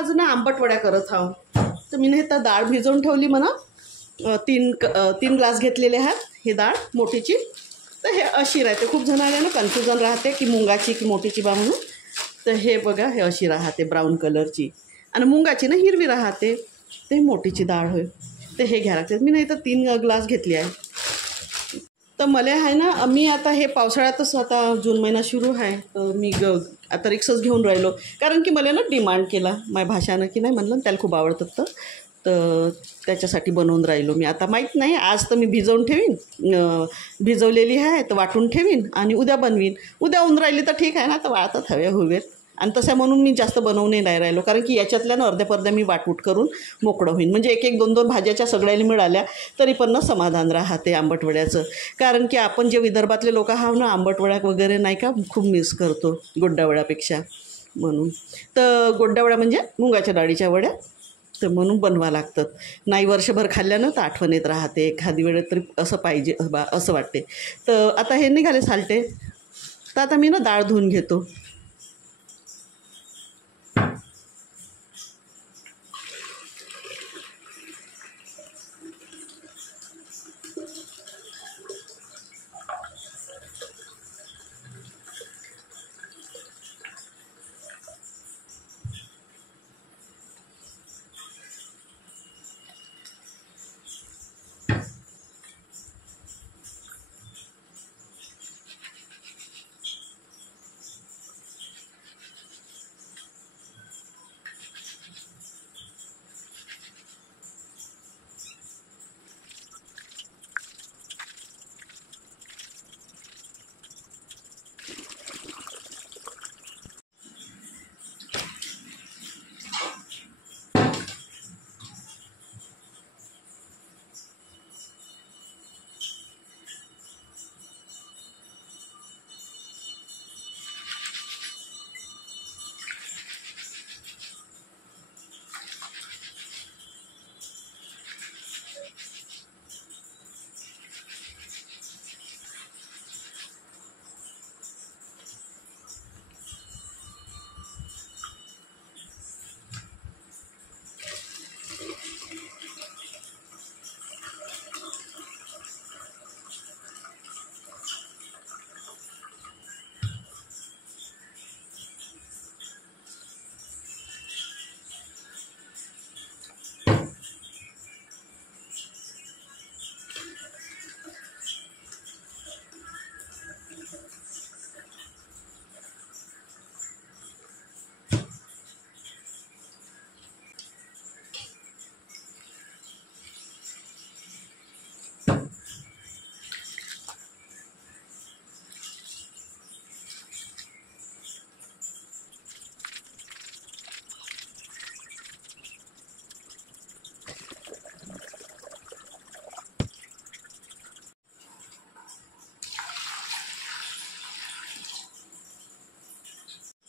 आज ना आंबट वड्या करत आहो. तर मी हे तर डाळ भिजवून ठेवली म्हणा. 3 ग्लास घेतलेले आहेत ही डाळ मोठीची. तर हे अशी राहते. खूप जणांना ना कन्फ्युजन राहते की मुंगाची की मोठीची बा म्हणून. तर हे बघा हे अशी राहते ब्राऊन कलरची आणि मुंगाची ना हिरवी राहते. ते मोठीची डाळ होय. तर हे घ्या लागते. मी नाही तर 3 ग्लास घेतली आहे. तर मला आहे ना मी आता हे पावसाळ्यातच आता जून महिना सुरू आहे. तर मी आता रिक्सच घेऊन राहिलो कारण की मला ना डिमांड केला माझ्या भाषानं की नाही म्हणलं त्याला खूप आवडतं. तर त्याच्यासाठी बनवून राहिलो मी. आता माहीत नाही आज तर मी भिजवून ठेवीन. भिजवलेली आहे तर वाटून ठेवीन आणि उद्या बनवीन. उद्या होऊन राहिली तर ठीक आहे ना. तर वाळतात हवेत. आणि तसं म्हणून मी जास्त बनवून नाही राहिलो कारण की याच्यातल्या ना अर्ध्या पर्ध्या मी वाटूट करून मोकळं होईन. म्हणजे 1-1, 2-2 भाज्याच्या सगळ्याला मिळाल्या तरी पण ना समाधान राहते आंबटवड्याचं. कारण की आपण जे विदर्भातले लोक आहात ना आंबटवड्या वगैरे नाही का खूप मिस करतो गोड्डावड्यापेक्षा म्हणून. तर गोड्डावड्या म्हणजे मुगाच्या डाळीच्या वड्या. तर म्हणून बनवा लागतात. नाही वर्षभर खाल्ल्यानं तर आठवण येत राहते. एखादी वेळ तरी असं पाहिजे बा असं वाटते. तर आता हे निघाले सालटे. तर आता मी ना डाळ धुवून घेतो.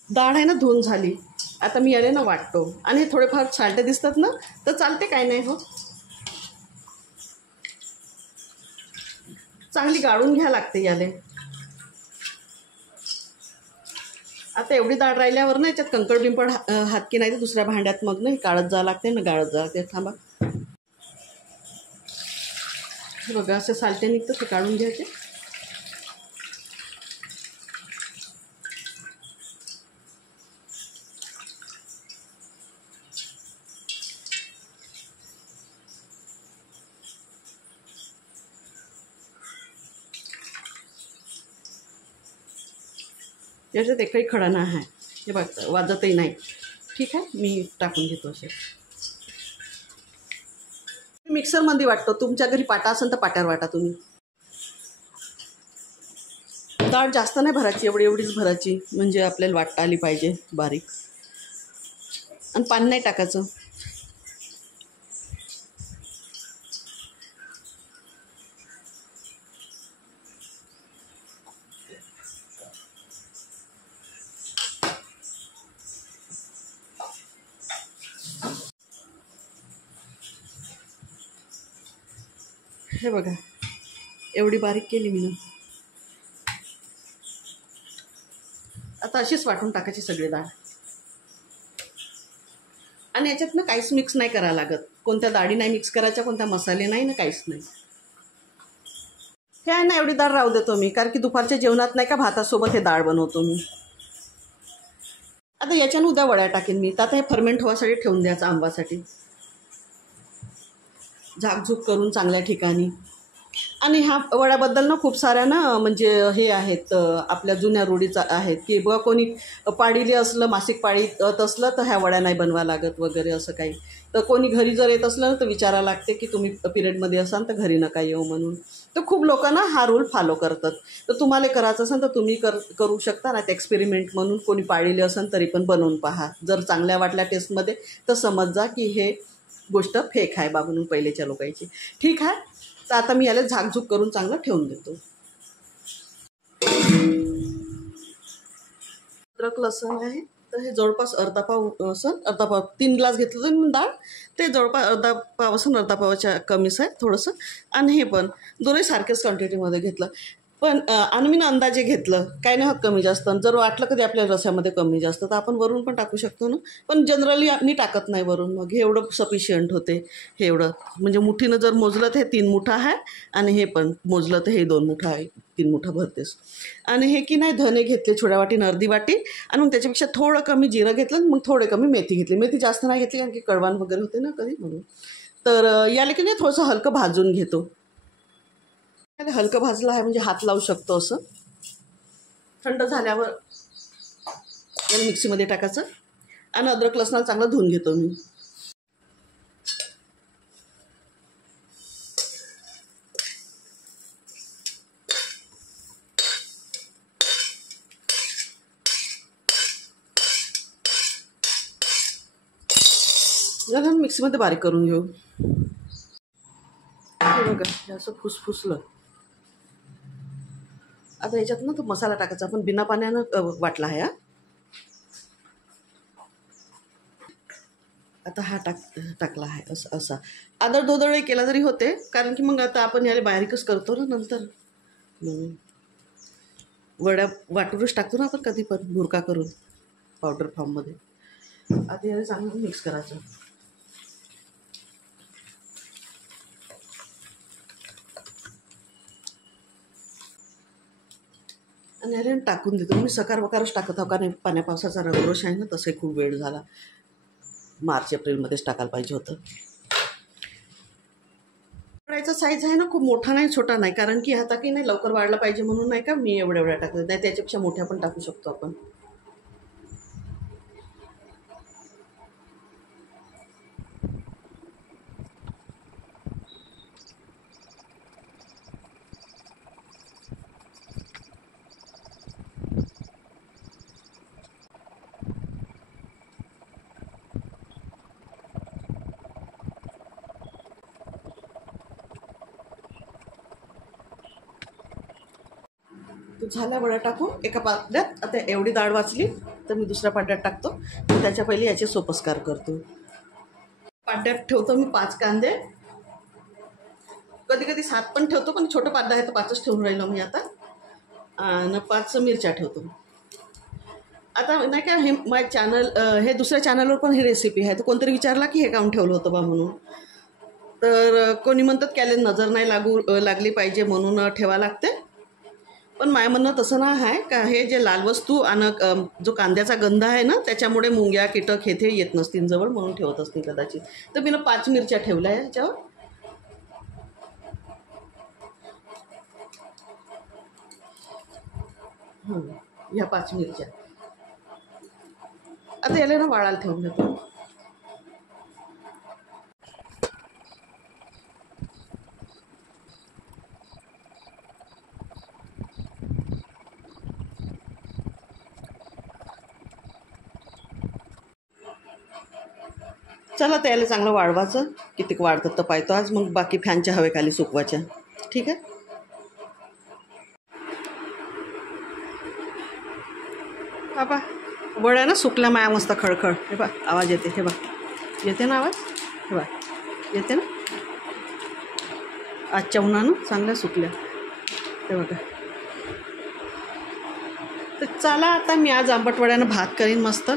डाळ आहे ना धुवून झाली. आता मी याले ना वाटतो आणि हे थोडेफार सालटे दिसतात ना तर चालते काय नाही हो. चांगली गाळून घ्या लागते याले. आता एवढी डाळ राहिल्यावर ना याच्यात कंकड बिंपड हात की नाही तर दुसऱ्या भांड्यात मग नाही काढत जावं लागते ना गाळत जावं लागते. थांबा बघा असे सालटे निघतं ते काढून घ्यायचे. याच्यात एकही खडा नाही आहे. हे बघ वाजतही नाही. ठीक आहे मी टाकून घेतो असे. मिक्सरमध्ये वाटतो. तुमच्या घरी पाटा असेल तर पाट्यावर वाटा तुम्ही. डाळ जास्त नाही भरायची. एवढीच भरायची म्हणजे आपल्याला वाटता आली पाहिजे बारीक. आणि पाणी नाही टाकायचं. हे बघा एवढी बारीक केली मी ना. आता अशीच वाटून टाकायची सगळी डाळ. आणि याच्यात ना काहीच मिक्स नाही करायला लागत, कोणत्या डाळी नाही मिक्स करायच्या, कोणत्या मसाले नाही ना, काहीच नाही. हे आहे ना, एवढी डाळ राहू देतो मी, कारण की दुपारच्या जेवणात नाही का भातासोबत हे डाळ बनवतो मी. आता याच्यानं उद्या वड्या टाकेन मी. तर आता हे फर्मेंट व्हायसाठी ठेवून द्यायचं आंबासाठी, झाकझूक करून चांगल्या ठिकाणी. आणि ह्या वड्याबद्दल ना खूप साऱ्या ना म्हणजे हे आहेत, आपल्या जुन्या रूढीचा आहेत की बघा कोणी पाळीले असलं, मासिक पाळीत असलं तर ह्या वड्या नाही बनवा लागत वगैरे असं काही. तर कोणी घरी जर येत असलं तर विचारायला लागते की तुम्ही पिरियडमध्ये असाल तर घरी नका येऊ म्हणून. तर खूप लोकांना हा रूल फॉलो करतात. तर तुम्हाला करायचं असेल तर तुम्ही करू शकता ना, ते एक्सपेरिमेंट म्हणून. कोणी पाळीले असेल तरी पण बनवून पहा, जर चांगल्या वाटल्या टेस्टमध्ये तर समज जा की हे गोष्ट फेक आहे बा म्हणून पहिलेच्या लोकांची. ठीक आहे, तर आता मी याला झाकझूक करून चांगलं ठेवून देतो. अद्रक लसूण आहे, तर हे जवळपास अर्धा पाव असं, अर्धा पाव 3 ग्लास घेतलं तर डाळ, ते जवळपास अर्धा पाव असं, अर्धा पावाच्या कमीच आहे थोडंसं. आणि हे पण दोन्ही सारख्याच क्वांटिटीमध्ये घेतलं. पण आणि मी अंदाजे घेतलं, काय नाही होत कमी जास्त. जर वाटलं कधी आपल्या रस्यामध्ये कमी जास्त तर आपण वरून पण टाकू शकतो ना, पण जनरली मी टाकत नाही वरून. मग हे एवढं सफिशियंट होते. हे एवढं म्हणजे मुठीनं जर मोजलं तर हे 3 मुठा आहे, आणि हे पण मोजलं तर हे 2 मुठा आहे, 3 मुठा भरतेस. आणि हे की नाही धने घेतले छोट्या वाटीनं, अर्धी वाटी. आणि मग त्याच्यापेक्षा थोडं कमी जिरं घेतलं, मग थोडे कमी मेथी घेतली. मेथी जास्त नाही घेतली कारण की कडवान वगैरे होते ना कधी म्हणून. तर याला की नाही थोडंसं हलकं भाजून घेतो. हलकं भाजलं आहे म्हणजे हात लावू शकतो असं. थंड झाल्यावर याला मिक्सीमध्ये टाकायचं. आणि अद्रक लसणाला चांगलं धुवून घेतो मी. जरा मिक्सीमध्ये बारीक करून घेऊ. हे बघा, हे असं फुसफुसलं. आता याच्यात ना तो मसाला टाकायचा, आपण बिना पाण्यानं वाटला आहे. आता हा टाकला आहे असं असा. आदळ दोदळही केला तरी होते, कारण की मग आता आपण याला बारीकच करतो ना नंतर. वड्या वाटूनच टाकतो ना आपण कधी पण, भुरका करून पावडर फॉर्ममध्ये. आता याला चांगलं मिक्स करायचं. आणि याला टाकून देतो. मी सकार वकारच टाकत आहो, कारण पाण्या पावसाचा रंगरोष आहे ना, तसंही खूप वेळ झाला. मार्च एप्रिलमध्येच टाकायला पाहिजे होतं. वड्याचा साईज आहे ना खूप मोठा नाही, छोटा नाही, कारण की आता की नाही लवकर वाढला पाहिजे म्हणून नाही का मी एवढ्या टाकत नाही. त्याच्यापेक्षा मोठ्या पण टाकू शकतो आपण. झाल्या वड्या टाकून एका पात्यात. आता एवढी डाळ वाचली तर मी दुसऱ्या पाट्यात टाकतो. त्याच्या पहिले याचे सोपस्कार करतो. पाट्यात ठेवतो मी 5 कांदे, कधी कधी 7 पण ठेवतो, पण छोटं पाड्या आहे तर 5च ठेवून राहिलो मी आता. आणि 5 मिरच्या ठेवतो. आता नाही का हे माझ्या चॅनल, हे दुसऱ्या चॅनलवर पण ही रेसिपी आहे. तर कोणतरी विचारला की हे काऊन ठेवलं होतं बा म्हणून. तर कोणी म्हणतात त्याला नजर नाही लागली पाहिजे म्हणून ठेवा लागते. पण माझ्या म्हणणं तसं नाही आहे का, हे जे लाल वस्तू आणि जो कांद्याचा गंध आहे ना, त्याच्यामुळे मुंग्या कीटक हे येत नसतील जवळ, म्हणून ठेवत असतील कदाचित. तर मी 5 मिरच्या ठेवल्या आहे ह्याच्यावर. ह्या 5 मिरच्या आता याला ना वाळायला ठेवून देतो. चला त्याला चांगलं वाळवायचं, कितीक वाढतात तर पाहतो आज. मग बाकी फॅनच्या हवेखाली सुकवायच्या. ठीक आहे. बाबा वड्या ना सुकल्या माया मस्त खळखळ. हे बा आवाज येते, हे बा येते ना आवाज, हे बा येते ना. आजच्या उन्हानं चांगल्या सुकल्या, हे बघा. तर चला आता मी आज आंबट वड्यानं भात करीन मस्त.